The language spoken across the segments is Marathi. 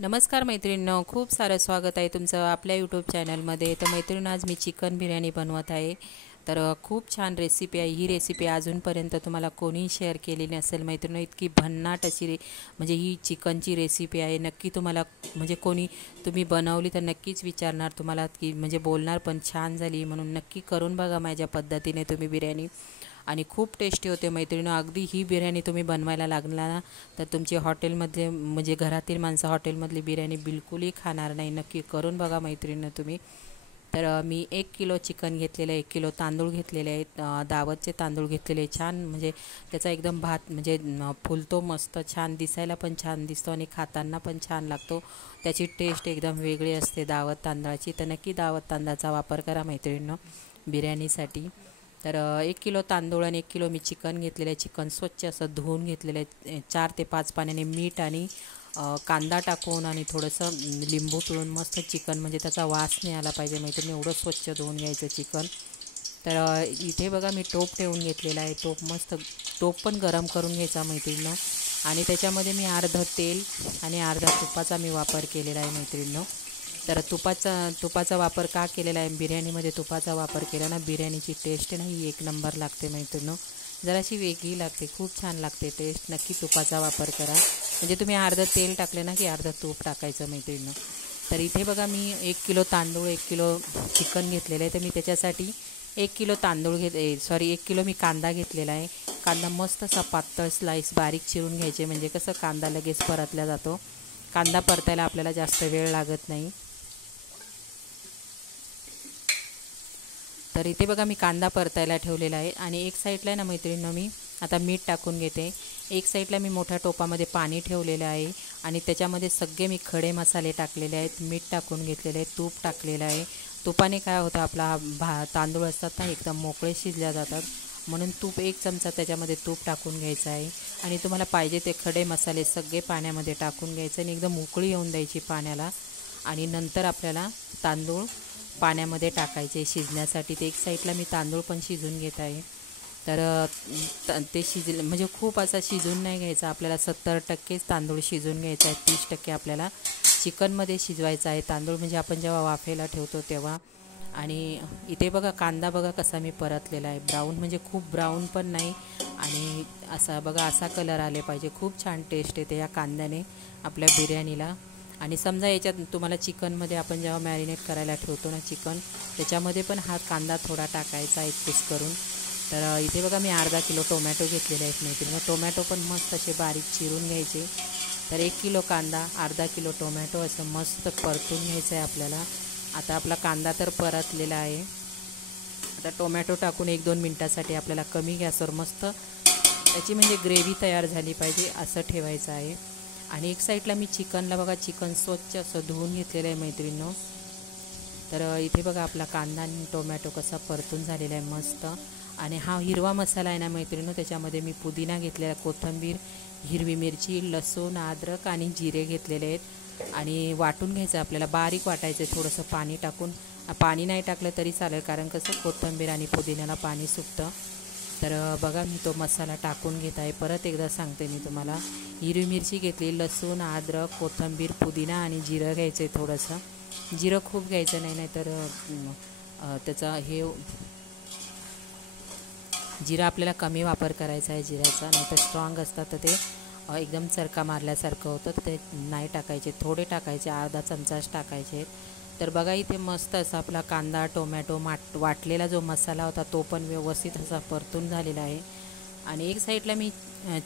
नमस्कार मैत्रिणींनो, खूप सारं स्वागत आहे तुमचं आपल्या यूट्यूब चॅनलमध्ये। तर मैत्रिणींनो, आज मी चिकन बिर्याणी बनवत आहे। तर खूप छान रेसिपी आहे ही। रेसिपी अजूनपर्यंत तुम्हाला कोणी शेअर केलेली नसेल मैत्रिणींनो। इतकी भन्नाट अशी म्हणजे ही चिकनची रेसिपी आहे। नक्की तुम्हाला म्हणजे कोणी तुम्ही बनवली तर नक्कीच विचारणार तुम्हाला की म्हणजे बोलणार पण छान झाली म्हणून। नक्की करून बघा माझ्या पद्धतीने तुम्ही बिर्याणी, आणि खूप टेस्टी होते मैत्रिणींनो। अगदी ही बिर्याणी तुम्ही बनवायला लागला ना तर तुमची हॉटेलमधले म्हणजे घरातील माणसं हॉटेलमधली बिर्याणी बिलकुलही खाणार नाही। नक्की करून बघा मैत्रिणींनो तुम्ही। तर मी 1 किलो चिकन घेतलेलं आहे, 1 किलो तांदूळ घेतलेले आहेत, दावतचे तांदूळ घेतलेले छान म्हणजे त्याचा एकदम भात म्हणजे फुलतो मस्त, छान दिसायला पण छान दिसतो आणि खाताना पण छान लागतो। त्याची टेस्ट एकदम वेगळी असते दावत तांदळाची। तर नक्की दावत तांदळाचा वापर करा मैत्रिणींनो बिर्याणीसाठी। तर 1 किलो तांदूळ आणि 1 किलो मी चिकन घेतलेलं आहे। चिकन स्वच्छ असं धुवून घेतलेलं आहे। 4 ते 5 पाण्याने मीठ आणि कांदा टाकून आणि थोडंसं लिंबू पिळून मस्त चिकन म्हणजे त्याचा वास नाही आला पाहिजे मैत्रिणी, एवढं स्वच्छ धुवून घ्यायचं चिकन। तर इथे बघा मी टोप ठेवून घेतलेला आहे। टोप पण गरम करून घ्यायचा मैत्रिणींनो, आणि त्याच्यामध्ये मी अर्धं तेल आणि अर्धा तुपाचा मी वापर केलेला आहे मैत्रिणींनो। तर तुपाचा वापर का केलेला आहे, बिर्याणीमध्ये तुपाचा वापर केला ना बिर्याणीची टेस्ट नाही एक नंबर लागते मैत्रिणींनो, जराशी वेगळी लागते, खूप छान लागते टेस्ट। नक्की तुपाचा वापर करा। म्हणजे तुम्ही अर्धं तेल टाकले ना की अर्धं तूप टाकायचं मैत्रिणींनो। तर इथे बघा मी 1 किलो तांदूळ 1 किलो चिकन घेतलेलं आहे। तर मी त्याच्यासाठी 1 किलो तांदूळ 1 किलो मी कांदा घेतलेला आहे। कांदा मस्त असा पातळ स्लाइस बारीक चिरून घ्यायचे, म्हणजे कसं कांदा लगेच परतला जातो। कांदा परतायला आपल्याला जास्त वेळ लागत नाही। तर इथे बघा मी कांदा परतायला ठेवलेला आहे, आणि एक साईडला ना मैत्रिणींनो मी आता मीठ टाकून घेते। एक साईडला मी मोठ्या टोपामध्ये पाणी ठेवलेलं आहे, आणि त्याच्यामध्ये सगळे मी खडे मसाले टाकलेले आहेत, मीठ टाकून घेतलेले आहे, तूप टाकलेलं आहे। तुपाने काय होतं, आपला तांदूळ असतात ना एकदम मोकळे शिजल्या जातात, म्हणून तूप 1 चमचा त्याच्यामध्ये तूप टाकून घ्यायचं आहे। आणि तुम्हाला पाहिजे ते खडे मसाले सगळे पाण्यामध्ये टाकून घ्यायचे आणि एकदम उकळी येऊन द्यायची पाण्याला, आणि नंतर आपल्याला तांदूळ पाण्यामध्ये टाकायचे शिजण्यासाठी। ते एक साईडला मी तांदूळ पण शिजून घेत आहे। तर ते म्हणजे खूप असा शिजून नाही घ्यायचा आपल्याला, 70% तांदूळ शिजून घ्यायचा आहे, 30% आपल्याला चिकनमध्ये शिजवायचा आहे तांदूळ, म्हणजे आपण जेव्हा वाफेला ठेवतो तेव्हा। आणि इथे बघा कांदा बघा कसा मी परतलेला आहे, ब्राऊन म्हणजे खूप ब्राऊन पण नाही, आणि असा बघा असा कलर आले पाहिजे। खूप छान टेस्ट येते या कांद्याने आपल्या बिर्याणीला। आणि समजा याच्यात तुम्हाला चिकनमध्ये आपण जेव्हा मॅरिनेट करायला ठेवतो ना चिकन, त्याच्यामध्ये पण हा कांदा थोडा टाकायचा एक पीस करून। तर इथे बघा मी अर्धा किलो टोमॅटो घेतलेले आहेत मैत्रिणी, टोमॅटो पण मस्त असे बारीक चिरून घ्यायचे। तर 1 किलो कांदा अर्धा किलो टोमॅटो असं मस्त परतून घ्यायचं आहे आपल्याला। आता आपला कांदा तर परतलेला आहे, आता टोमॅटो टाकून 1-2 मिनटासाठी आपल्याला कमी गॅसवर मस्त त्याची म्हणजे ग्रेव्ही तयार झाली पाहिजे असं ठेवायचं आहे। आणि एक साईडला मी चिकनला बघा चिकन स्वच्छ असं धुवून घेतलेलं आहे मैत्रिणींनो। तर इथे बघा आपला कांदा आणि टोमॅटो कसा परतून झालेला आहे मस्त। आणि हा हिरवा मसाला आहे ना मैत्रिणींनो, त्याच्यामध्ये मी पुदिना घेतलेला, कोथिंबीर, हिरवी मिरची, लसूण, अद्रक आणि जिरे घेतलेले आहेत, आणि वाटून घ्यायचं आपल्याला, बारीक वाटायचं आहे थोडंसं पाणी टाकून। पाणी नाही टाकलं तरी चालेल, कारण कसं कोथिंबीर आणि पुदिन्याला पाणी सुटतं। तर बघा मी तो मसाला टाकून घेत आहे, परत एकदा सांगते मी तुम्हाला। हिरवी मिरची घेतली, लसूण, अद्रक, कोथिंबीर, पुदिना आणि जिरं घ्यायचं आहे थोडंसं। जिरं खूप घ्यायचं नाही, नाहीतर त्याचा हे जिरा आपल्याला कमी वापर करायचा आहे जिऱ्याचा, नाहीतर स्ट्रॉंग असतात तर ते एकदम चरका मारल्यासारखं होतं, तर ते नाही टाकायचे, थोडे टाकायचे, अर्धा चमचाच टाकायचे। तर बघा इथे मस्त असा आपला कांदा टोमॅटो वाटलेला जो मसाला होता तो पण व्यवस्थित असा परतून झालेला आहे। आणि एक साईडला मी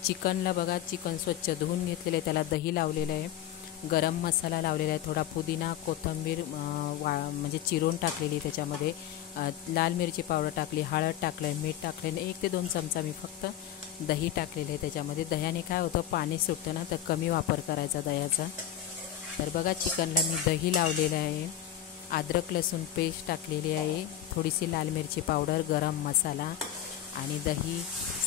चिकनला बघा चिकन स्वच्छ धुवून घेतलेलं आहे, त्याला दही लावलेलं आहे, गरम मसाला लावलेला आहे, थोडा पुदिना कोथिंबीर म्हणजे चिरून टाकलेली त्याच्यामध्ये, लाल मिरची पावडर टाकली, हळद टाकलं आहे, मीठ टाकले, 1 ते 2 चमचा मी फक्त दही टाकलेलं आहे त्याच्यामध्ये। दह्याने काय होतं पाणी सुटतं ना, तर कमी वापर करायचा दह्याचा। तर बघा चिकनला मी दही लावलेलं आहे, अद्रक लसूण पेस्ट टाकलेली आहे, थोडीशी लाल मिरची पावडर, गरम मसाला आणि दही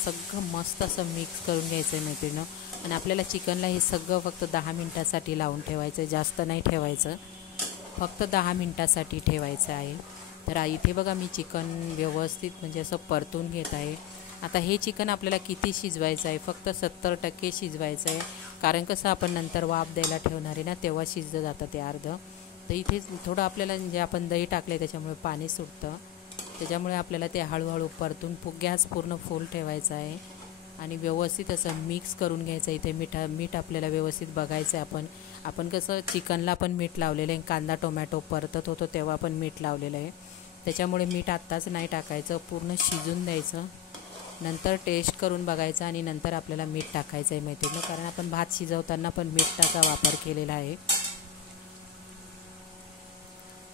सगळं मस्त असं मिक्स करून घ्यायचं आहे मैत्रिणींनो। आणि आपल्याला चिकनला हे सगळं फक्त 10 मिनटासाठी लावून ठेवायचं, जास्त नाही ठेवायचं, फक्त 10 मिनटासाठी ठेवायचं आहे। तर इथे बघा मी चिकन व्यवस्थित म्हणजे असं परतून घेत आहे, आता हे चिकन आपल्याला किती शिजवायचं आहे, फक्त 70% शिजवायचं आहे, कारण कसं आपण नंतर वाफ द्यायला ठेवणार आहे ना, तेव्हा शिजलं जातं ते अर्धं. तर इथे थोडं आपल्याला जे आपण दही टाकले त्याच्यामुळे पाणी सुटतं, त्याच्यामुळे आपल्याला ते हळूहळू परतून गॅस पूर्ण फुल ठेवायचा आहे आणि व्यवस्थित असं मिक्स करून घ्यायचं. इथे मीठ आपल्याला व्यवस्थित बघायचं आहे. आपण कसं चिकनला पण मीठ लावलेलं आहे, कांदा टोमॅटो परतत होतो तेव्हा पण मीठ लावलेलं आहे, त्याच्यामुळे मीठ आत्ताच नाही टाकायचं, पूर्ण शिजून द्यायचं, नंतर टेस्ट करून बघायचं आणि नंतर आपल्याला मीठ टाकायचं आहे मैत्रिणी, कारण आपण भात शिजवताना पण मिठाचा वापर केलेला आहे.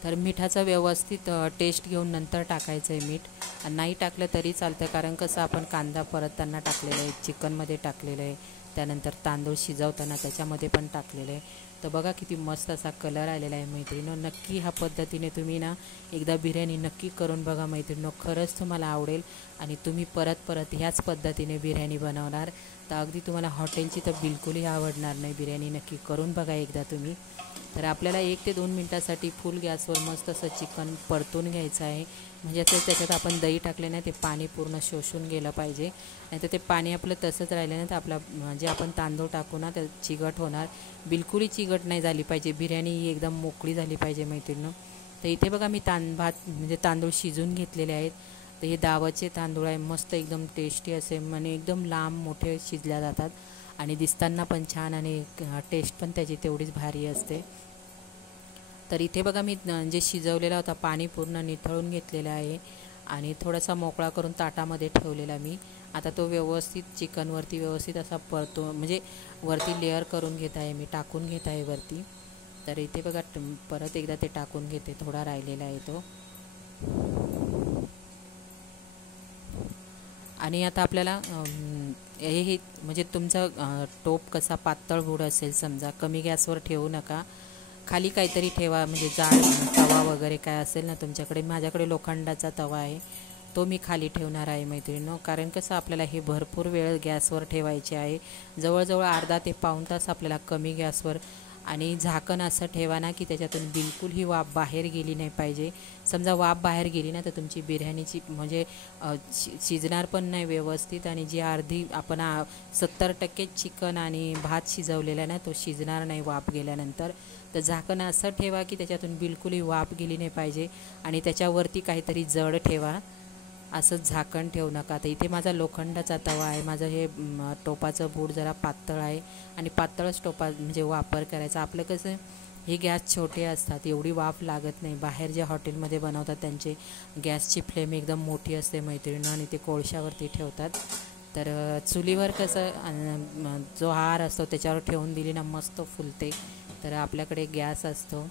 तर मिठाचा व्यवस्थित टेस्ट घेऊन नंतर टाकायचं आहे मीठ. नाही टाकलं तरी चालतं, कारण कसं आपण कांदा परतताना टाकलेलं आहे, चिकनमध्ये टाकलेलं आहे, त्यानंतर तांदूळ शिजवताना त्याच्यामध्ये पण टाकलेलं आहे. तर बघा किती मस्त असा कलर आलेला आहे मैत्रिणींनो. नक्की ह्या पद्धतीने तुम्ही ना एकदा बिर्याणी नक्की करून बघा मैत्रिणींनो, खरंच तुम्हाला आवडेल आणि तुम्ही परत परत ह्याच पद्धतीने बिर्याणी बनवणार. तर अगदी तुम्हाला हॉटेलची तर बिलकुलही आवडणार नाही बिर्याणी. नक्की करून बघा एकदा तुम्ही. तर आपल्याला 1 ते 2 मिनटासाठी फुल गॅसवर मस्त असं चिकन परतून घ्यायचं आहे, म्हणजे त्याच्यात आपण दही टाकले ना ते पाणी पूर्ण शोषून गेलं पाहिजे, नाही तर ते पाणी आपलं तसंच राहिलं ना तर आपला जे आपण तांदूळ टाकू ना ते चिकट होणार, बिलकुलही चिकट नाही झाली पाहिजे बिर्याणी, ही एकदम मोकळी झाली पाहिजे मैत्रिणींनो. तर इथे बघा मी भात म्हणजे तांदूळ शिजून घेतलेले आहेत. तर हे दावतचे तांदूळ आहे, मस्त एकदम टेस्टी असे, म्हणजे एकदम लांब मोठे शिजल्या जातात आणि दिसताना पण छान आणि टेस्ट पण त्याची तेवढीच भारी असते. तर इथे बघा मी जे शिजवलेला होता पाणी पूर्ण निथळून घेतलेलं आहे आणि थोडासा मोकळा करून ताटामध्ये ठेवलेला मी. आता तो व्यवस्थित चिकनवरती व्यवस्थित असा परतो, म्हणजे वरती लेअर करून घेत आहे मी, टाकून घेत आहे वरती. तर इथे बघा परत एकदा ते टाकून घेते, थोडा राहिलेला आहे तो. आणि आता आपल्याला हे म्हणजे तुमचा टोप कसा पातळ बुड असेल समजा, कमी गॅसवर ठेवू नका, खाली काहीतरी ठेवा, म्हणजे जाड तवा वगैरे काय असेल ना तुमच्याकडे. माझ्याकडे लोखंडाचा तवा आहे, तो मी खाली ठेवणार आहे मैत्रिणींनो, कारण कसं आपल्याला हे भरपूर वेळ गॅसवर ठेवायचे आहे, जवळजवळ अर्धा ते पाऊण तास आपल्याला कमी गॅसवर. आणि झाकण असं ठेवा ना की त्याच्यातून बिलकुल ही वाफ बाहेर गेली नाही पाहिजे. समजा वाफ बाहेर गेली ना तर तुमची बिर्याणीची म्हणजे शिजणार पण नाही व्यवस्थित, आणि जी अर्धी आपण 70% चिकन आणि भात शिजवलेला ना तो शिजणार नाही वाफ गेल्यानंतर. तर झाकण असं ठेवा की त्याच्यातून बिलकुलही वाफ गेली नाही पाहिजे आणि त्याच्यावरती काहीतरी जड ठेवा, असंच झाकण ठेवू नका. तर इथे माझा लोखंडाचा तवा आहे, माझं हे टोपाचं बूड जरा पातळ आहे आणि पातळच टोपा म्हणजे वापर करायचा. आपलं कसं हे गॅस छोटे असतात, एवढी वाफ लागत नाही. बाहेर जे हॉटेलमध्ये बनवतात त्यांचे गॅसची फ्लेम एकदम मोठी असते मैत्रिणी आणि ते कोळशावरती ठेवतात. तर चुलीवर कसं जो हार असतो त्याच्यावर ठेवून दिली ना मस्त फुलते. तर आपल्याकडे गॅस असतो,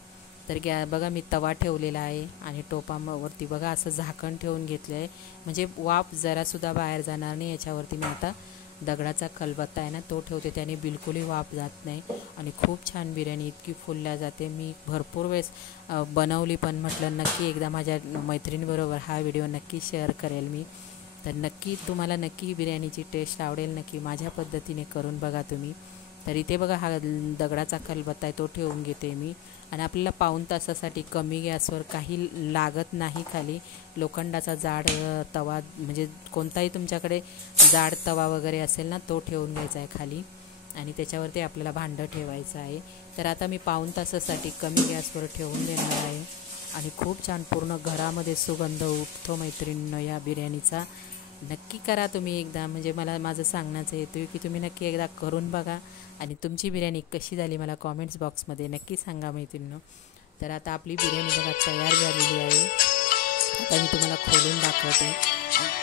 तर बघा मी तवा ठेवलेला आहे आणि टोपावरती बघा असं झाकण ठेवून घेतलं आहे, म्हणजे वाफ जरासुद्धा बाहेर जाणार नाही. याच्यावरती मी आता दगडाचा खलबत्ता आहे ना तो ठेवते, त्याने बिलकुलही वाफ जात नाही आणि खूप छान बिर्याणी इतकी फुलल्या जाते. मी भरपूर वेळेस बनवली, पण म्हटलं नक्की एकदा माझ्या मैत्रिणीबरोबर हा व्हिडिओ नक्की शेअर करेल मी. तर नक्की तुम्हाला नक्की बिर्याणीची टेस्ट आवडेल, नक्की माझ्या पद्धतीने करून बघा तुम्ही. तर इथे बघा हा दगडाचा खलबत्ता आहे तो ठेवून घेते मी, आणि आपल्याला पाऊण तासासाठी कमी गॅसवर काही लागत नाही. खाली लोखंडाचा जाड तवा, म्हणजे कोणताही तुमच्याकडे जाड तवा वगैरे असेल ना तो ठेवून घ्यायचा आहे खाली, आणि त्याच्यावरती आपल्याला भांडं ठेवायचं आहे. तर आता मी पाऊण तासासाठी कमी गॅसवर ठेवून देणार आहे आणि खूप छान पूर्ण घरामध्ये सुगंध उठतो मैत्रिणींनो या बिर्याणीचा. नक्की करा तुम्ही एकदा, म्हणजे मला माझं सांगण्याचं येतो की तुम्ही नक्की एकदा करून बघा आणि तुमची बिर्याणी कशी झाली मला कॉमेंट्स बॉक्समध्ये नक्की सांगा मैत्रिणींनो. तर आता आपली बिर्याणी बघा तयार झालेली आहे. आता मी तुम्हाला खोलून दाखवते.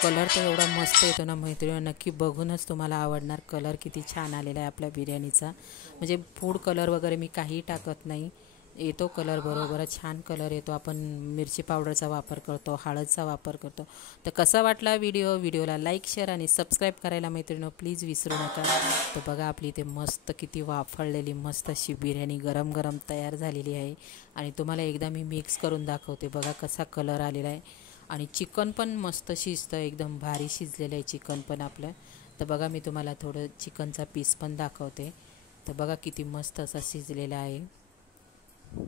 कलर तर एवढा मस्त येतो ना मैत्रिणींनो, नक्की बघूनच तुम्हाला आवडणार. कलर किती छान आलेला आहे आपल्या बिर्याणीचा, म्हणजे फूड कलर वगैरे मी काही टाकत नाही, येतो कलर बरोबर, छान कलर येतो. आपण मिरची पावडरचा वापर करतो, हळदचा वापर करतो. तर कसा वाटला व्हिडिओला लाईक शेअर आणि सबस्क्राईब करायला मैत्रिणींनो प्लीज विसरू नका. तर बघा आपली इथे मस्त किती वाफळलेली मस्त अशी बिर्याणी गरम गरम तयार झालेली आहे, आणि तुम्हाला एकदा मी मिक्स करून दाखवते. बघा कसा कलर आलेला आहे, आणि चिकन पण मस्त शिजतं, एकदम भारी शिजलेलं आहे चिकन पण आपलं. तर बघा मी तुम्हाला थोडं चिकनचा पीस पण दाखवते. तर बघा किती मस्त असा शिजलेला आहे.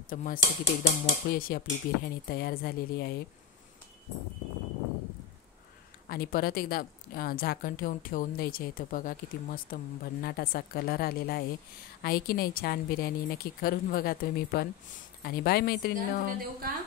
तर मस्त किती एकदम मोकळी अशी आपली बिर्याणी तयार झालेली आहे. आणि परत एकदा झाकण ठेवून द्यायचे आहे. तर बघा किती मस्त भन्नाट असा कलर आलेला आहे की नाही छान बिर्याणी. नक्की करून बघा तुम्ही पण. आणि बाय मैत्रिणींनो. देऊ का?